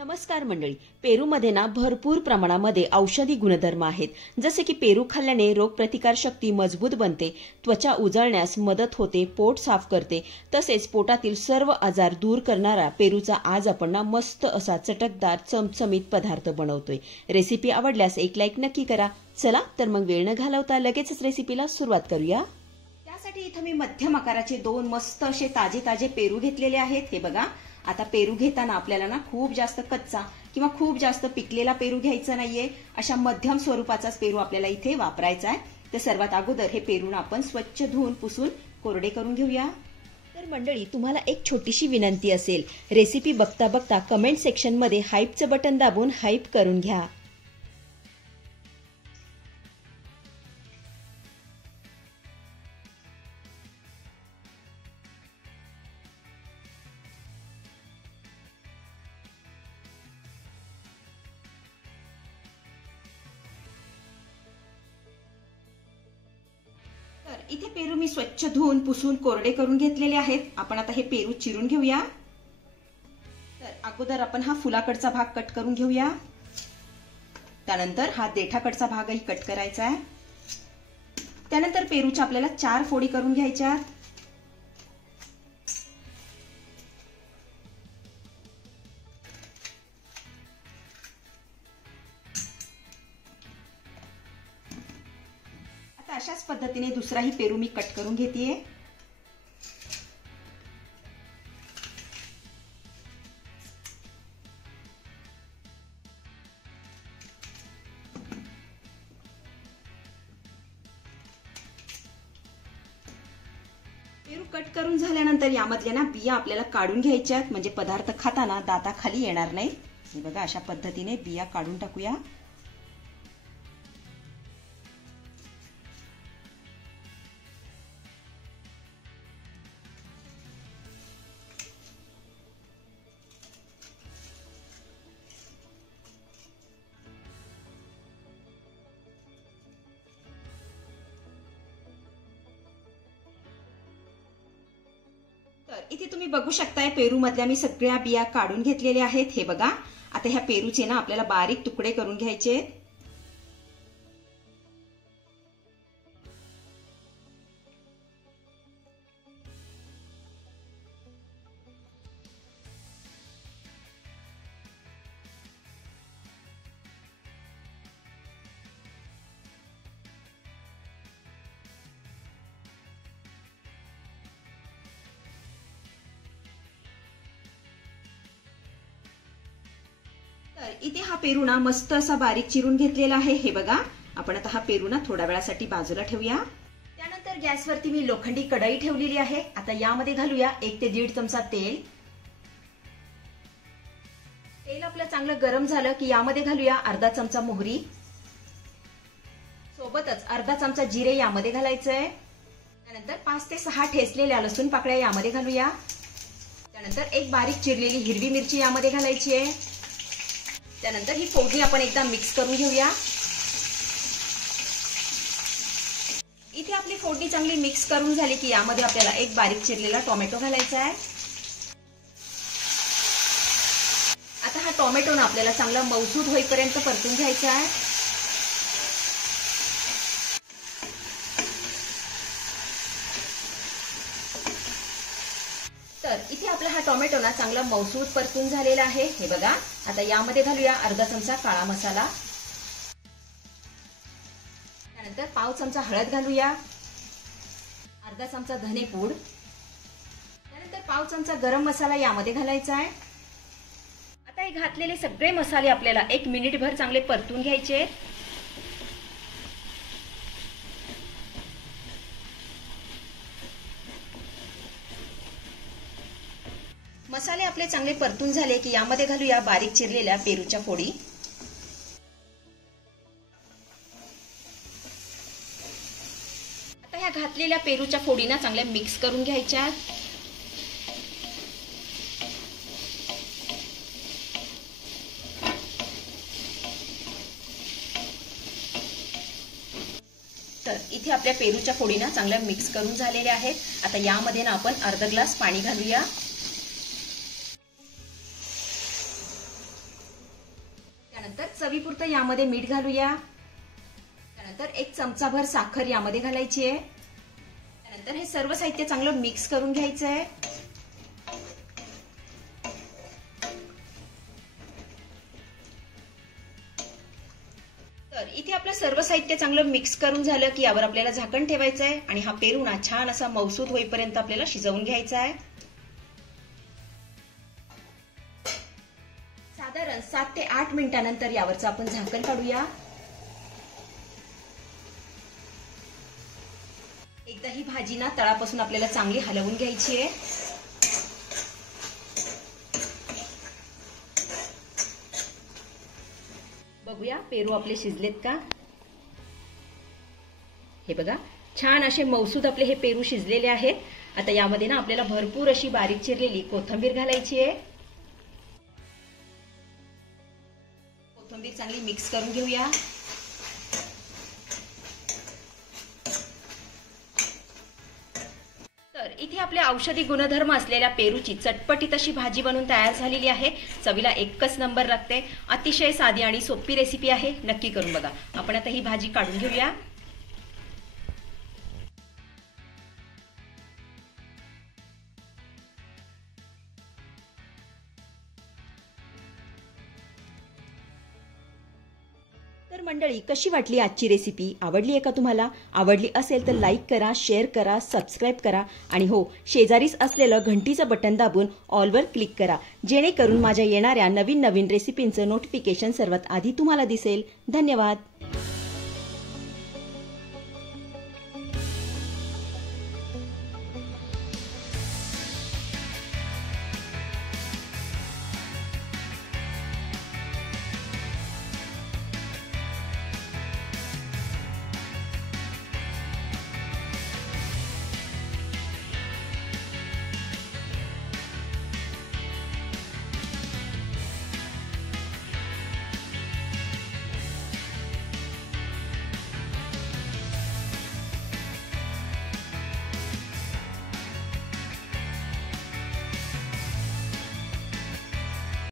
नमस्कार मंडळी. पेरूमध्ये ना भरपूर प्रमाणामध्ये औषधी गुणधर्म आहेत. जसे की पेरू खाल्ल्याने रोगप्रतिकारशक्ती मजबूत बनते, त्वचा उजळण्यास मदत होते, पोट साफ करते, तसेच पोटातील सर्व आजार दूर करणारा पेरूचा आज आपण ना मस्त असा चटकदार चमचमीत पदार्थ बनवतोय. रेसिपी आवडल्यास एक लाईक नक्की करा. चला तर मग वेळ न घालवता लगेचच रेसिपीला सुरुवात करूया. त्यासाठी इथं मी मध्यम आकाराचे 2 मस्त असे ताजे पेरू घेतलेले आहेत. हे बघा, आता पेरू घेताना आपल्याला ना खूप जास्त कच्चा किंवा खूप जास्त पिकलेला पेरू घ्यायचा नाहीये. अशा मध्यम स्वरूपाचाच पेरू आपल्याला इथे वापरायचा आहे. तर सर्वात अगोदर हे पेरू आपण स्वच्छ धुवून पुसून कोरडे करून घेऊया. तर मंडळी, तुम्हाला एक छोटीशी विनंती असेल, रेसिपी बघता बघता कमेंट सेक्शन मध्ये हाईपचं बटन दाबून हाईप करून घ्या. तर इथे पेरू मी स्वच्छ धुवून पुसून कोरडे करून घेतलेले आहेत. आपण आता हे पेरू चिरून घेऊया. तर अगोदर आपण हा फुलाकडचा भाग कट करून घेऊया. त्यानंतर हा देठाकडचा भागही कट करायचा आहे. त्यानंतर पेरूच्या आपल्याला 4 फोडी करून घ्यायच्या. अशाच पद्धतीने दुसराही पेरू मी कट करून घेतेय. पेरू कट करून झाल्यानंतर यामधल्या ना बिया आपल्याला काढून घ्यायच्यात, म्हणजे पदार्थ खाताना दाताखाली येणार नाही. हे बघा, अशा पद्धतीने बिया काढून टाकूया. तर इथे तुम्ही बघू शकताय, पेरू मधल्या मी सगळ्या बिया काढून घेतलेल्या आहेत. हे बघा, आता ह्या पेरूचे ना आपल्याला बारीक तुकडे करून घ्यायचे. तर इथे हा पेरू ना मस्त असा बारीक चिरून घेतलेला आहे. हे बघा, आपण आता हा पेरू ना थोड्या वेळासाठी बाजूला ठेवूया. त्यानंतर गॅसवरती मी लोखंडी कढई ठेवलेली आहे. आता यामध्ये घालूया 1 ते 1.5 चमचा तेल. तेल आपलं चांगलं गरम झालं की यामध्ये घालूया अर्धा चमचा मोहरी, सोबतच अर्धा चमचा जिरे यामध्ये घालायचंय. त्यानंतर 5 ते 6 ठेचलेल्या लसूण पाकळ्या यामध्ये घालूया. त्यानंतर एक बारीक चिरलेली हिरवी मिरची यामध्ये घालायची आहे. त्यानंतर ही फोडणी आपण एकदा मिक्स करून घेऊया. इथे आपली फोडणी चांगली मिक्स करून झाली की यामध्ये आपल्याला एक बारीक चिरलेला टोमॅटो घालायचा आहे. आता हा टोमॅटो ना आपल्याला चांगला मऊसूद होईपर्यंत परतून घ्यायचा आहे. तर इथे आपला हा टोमॅटो ना चांगला मऊसूद परतून झालेला आहे. हे बघा, आता यामध्ये घालूया अर्धा चमचा काळा मसाला. त्यानंतर पाव चमचा हळद घालूया, अर्धा चमचा धनेपूड, त्यानंतर पाव चमचा गरम मसाला यामध्ये घालायचा आहे. आता हे घातलेले सगळे मसाले आपल्याला 1 मिनिटभर चांगले परतून घ्यायचे. मसाले आपले चांगले परतून झाले की यामध्ये घालूया बारीक चिरलेल्या पेरूच्या फोडी. आता ह्या घातलेल्या पेरूच्या फोडीना चांगल्या मिक्स करून घ्यायच्या. तर इथे आपल्या पेरूच्या फोडीना चांगल्या मिक्स करून झालेल्या आहेत. आता यामध्ये ना आपण अर्धा ग्लास पाणी घालूया. त्यानंतर चवीपुरतं यामध्ये मीठ घालूया। त्यानंतर 1 चमचाभर साखर यामध्ये घालायची आहे। त्यानंतर हे सर्व साहित्य चांगलं मिक्स करून घ्यायचं आहे। तर इथे आपलं सर्व साहित्य चांगलं मिक्स करून झालं की यावर आपल्याला झाकण ठेवायचं आहे आणि हा पेरू ना छान असा मऊसूद होईपर्यंत आपल्याला शिजवून घ्यायचा आहे। साधारण 7 ते 8 मिनिटांनंतर यावरचं आपण झाकण काढूया। एकदा ही भाजी ना तळापासून आपल्याला चांगली हलवून घ्यायची आहे। बघूया पेरू आपले शिजलेत का। हे बघा छान असे मऊसूद आपले हे पेरू शिजलेले आहेत। आता यामध्ये ना आपल्याला भरपूर अशी बारीक चिरलेली कोथिंबीर घालायची आहे। कोथिंबीर चांगली मिक्स करून घेऊया। तर इथे आपल्या औषधी गुणधर्म असलेल्या पेरूची चटपटीत अशी भाजी बनवून तयार झालेली आहे। चवीला एकच नंबर लागते। अतिशय साधी आणि सोपी रेसिपी आहे, नक्की करून बघा। आपण आता ही भाजी काढून घेऊया। तर मंडळी, कशी वाटली आजची रेसिपी? आवडली आहे का तुम्हाला? आवडली असेल तर लाईक करा, शेअर करा, सबस्क्राईब करा आणि हो, शेजारीच असलेलं घंटीचं बटन दाबून ऑलवर क्लिक करा, जेणेकरून माझ्या येणाऱ्या नवीन रेसिपींचं नोटिफिकेशन सर्वात आधी तुम्हाला दिसेल। धन्यवाद।